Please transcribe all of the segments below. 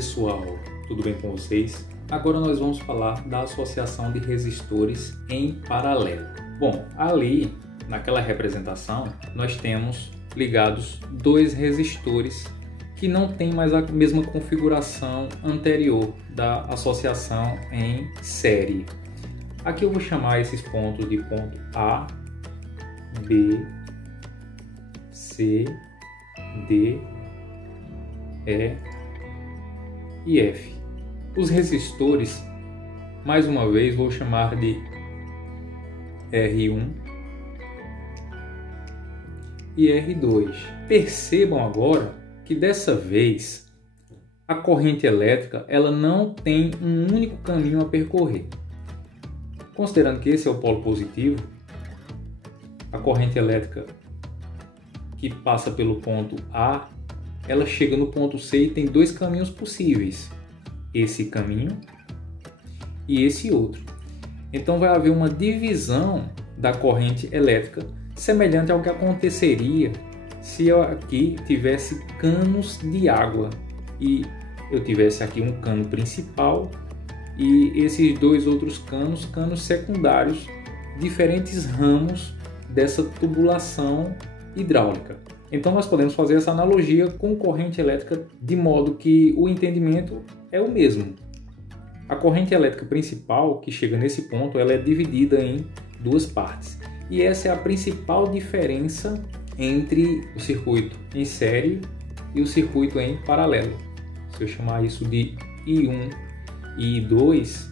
pessoal, tudo bem com vocês? Agora nós vamos falar da associação de resistores em paralelo. Bom, ali naquela representação nós temos ligados dois resistores que não tem mais a mesma configuração anterior da associação em série. Aqui eu vou chamar esses pontos de ponto A, B, C, D, E e F. Os resistores, mais uma vez, vou chamar de R1 e R2. Percebam agora que dessa vez a corrente elétrica ela não tem um único caminho a percorrer. Considerando que esse é o polo positivo, a corrente elétrica que passa pelo ponto A, ela chega no ponto C e tem dois caminhos possíveis. Esse caminho e esse outro. Então vai haver uma divisão da corrente elétrica semelhante ao que aconteceria se eu aqui tivesse canos de água e eu tivesse aqui um cano principal e esses dois outros canos secundários, diferentes ramos dessa tubulação hidráulica. Então nós podemos fazer essa analogia com corrente elétrica de modo que o entendimento é o mesmo. A corrente elétrica principal que chega nesse ponto ela é dividida em duas partes. E essa é a principal diferença entre o circuito em série e o circuito em paralelo. Se eu chamar isso de I1 e I2,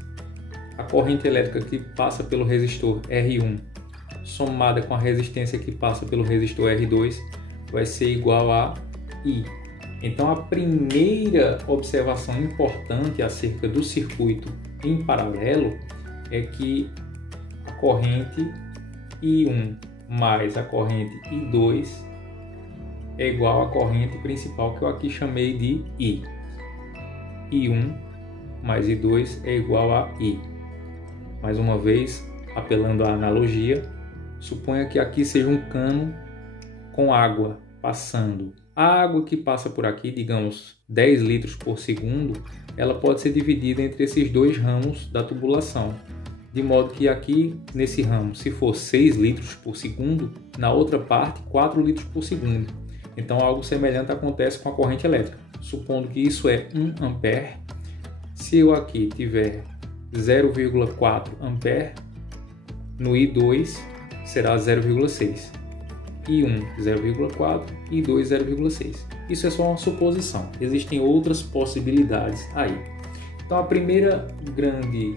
a corrente elétrica que passa pelo resistor R1 somada com a resistência que passa pelo resistor R2 vai ser igual a I. Então a primeira observação importante acerca do circuito em paralelo é que a corrente I1 mais a corrente I2 é igual à corrente principal que eu aqui chamei de I. I1 mais I2 é igual a I. Mais uma vez, apelando à analogia, suponha que aqui seja um cano com água passando. A água que passa por aqui, digamos 10 litros por segundo, ela pode ser dividida entre esses dois ramos da tubulação. De modo que aqui nesse ramo, se for 6 litros por segundo, na outra parte 4 litros por segundo. Então algo semelhante acontece com a corrente elétrica. Supondo que isso é 1 ampere, se eu aqui tiver 0,4 ampere, no I2 será 0,6. I1 0,4 e I2 0,6. Isso é só uma suposição. Existem outras possibilidades aí. Então a primeira grande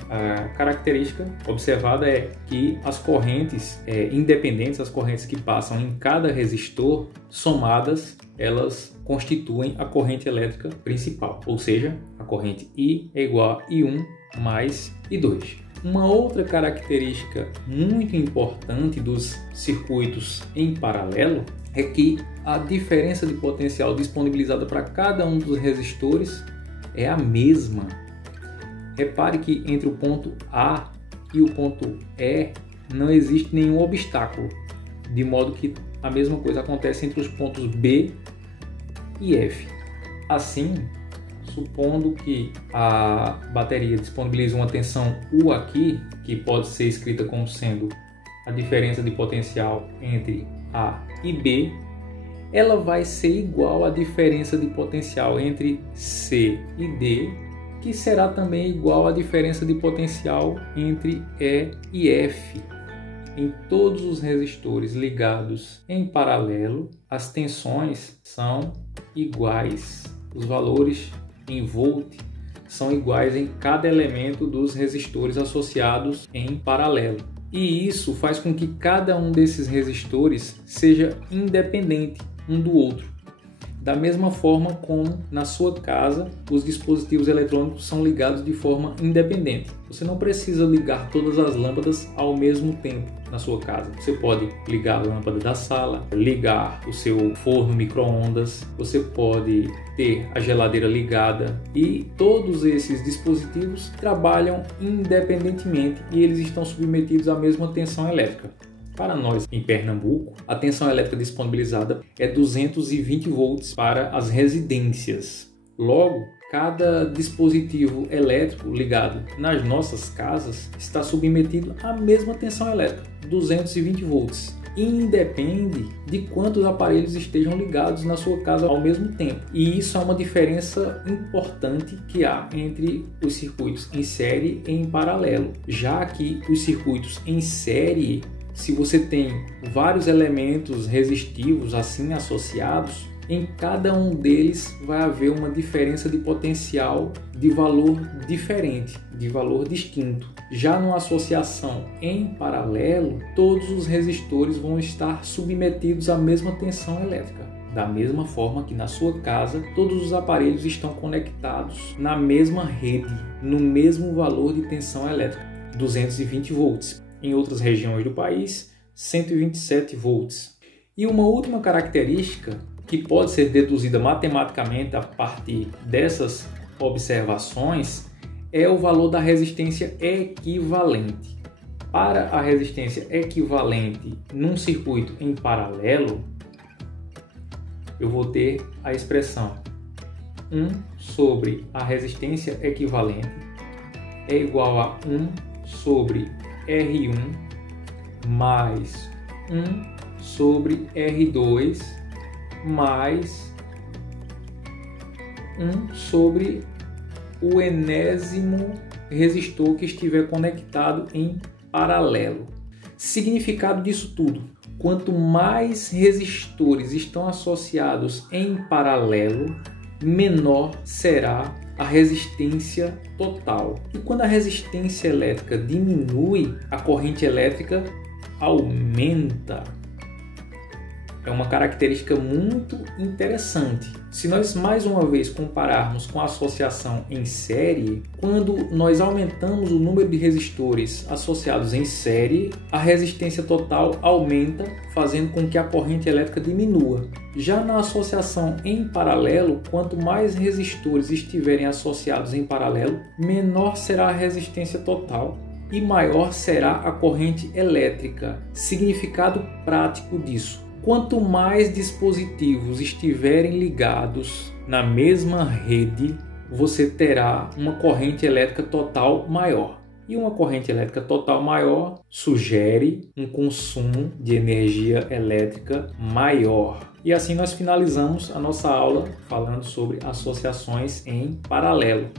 característica observada é que as correntes independentes, as correntes que passam em cada resistor, somadas, elas constituem a corrente elétrica principal. Ou seja, a corrente I é igual a I1 mais I2. Uma outra característica muito importante dos circuitos em paralelo é que a diferença de potencial disponibilizada para cada um dos resistores é a mesma. Repare que entre o ponto A e o ponto E não existe nenhum obstáculo, de modo que a mesma coisa acontece entre os pontos B e F. Assim, supondo que a bateria disponibilize uma tensão U aqui, que pode ser escrita como sendo a diferença de potencial entre A e B, ela vai ser igual à diferença de potencial entre C e D, que será também igual à diferença de potencial entre E e F. Em todos os resistores ligados em paralelo, as tensões são iguais. Os valores em volt são iguais em cada elemento dos resistores associados em paralelo. E isso faz com que cada um desses resistores seja independente um do outro. Da mesma forma como na sua casa os dispositivos eletrônicos são ligados de forma independente. Você não precisa ligar todas as lâmpadas ao mesmo tempo na sua casa. Você pode ligar a lâmpada da sala, ligar o seu forno micro-ondas, você pode ter a geladeira ligada e todos esses dispositivos trabalham independentemente e eles estão submetidos à mesma tensão elétrica. Para nós em Pernambuco, a tensão elétrica disponibilizada é 220 volts para as residências. Logo, Cada dispositivo elétrico ligado nas nossas casas está submetido à mesma tensão elétrica, 220 volts. Independe de quantos aparelhos estejam ligados na sua casa ao mesmo tempo. E isso é uma diferença importante que há entre os circuitos em série e em paralelo, já que os circuitos em série, se você tem vários elementos resistivos assim associados, em cada um deles vai haver uma diferença de potencial de valor diferente, de valor distinto. Já numa associação em paralelo, todos os resistores vão estar submetidos à mesma tensão elétrica. Da mesma forma que na sua casa, todos os aparelhos estão conectados na mesma rede, no mesmo valor de tensão elétrica, 220 volts. Em outras regiões do país, 127 volts. E uma última característica que pode ser deduzida matematicamente a partir dessas observações é o valor da resistência equivalente. Para a resistência equivalente num circuito em paralelo, eu vou ter a expressão 1 sobre a resistência equivalente é igual a 1 sobre R1 mais 1 sobre R2 mais 1 sobre o enésimo resistor que estiver conectado em paralelo. Significado disso tudo: quanto mais resistores estão associados em paralelo, menor será a resistência total. E quando a resistência elétrica diminui, a corrente elétrica aumenta. É uma característica muito interessante. Se nós mais uma vez compararmos com a associação em série, quando nós aumentamos o número de resistores associados em série, a resistência total aumenta, fazendo com que a corrente elétrica diminua. Já na associação em paralelo, quanto mais resistores estiverem associados em paralelo, menor será a resistência total e maior será a corrente elétrica. Significado prático disso: quanto mais dispositivos estiverem ligados na mesma rede, você terá uma corrente elétrica total maior. E uma corrente elétrica total maior sugere um consumo de energia elétrica maior. E assim nós finalizamos a nossa aula falando sobre associações em paralelo.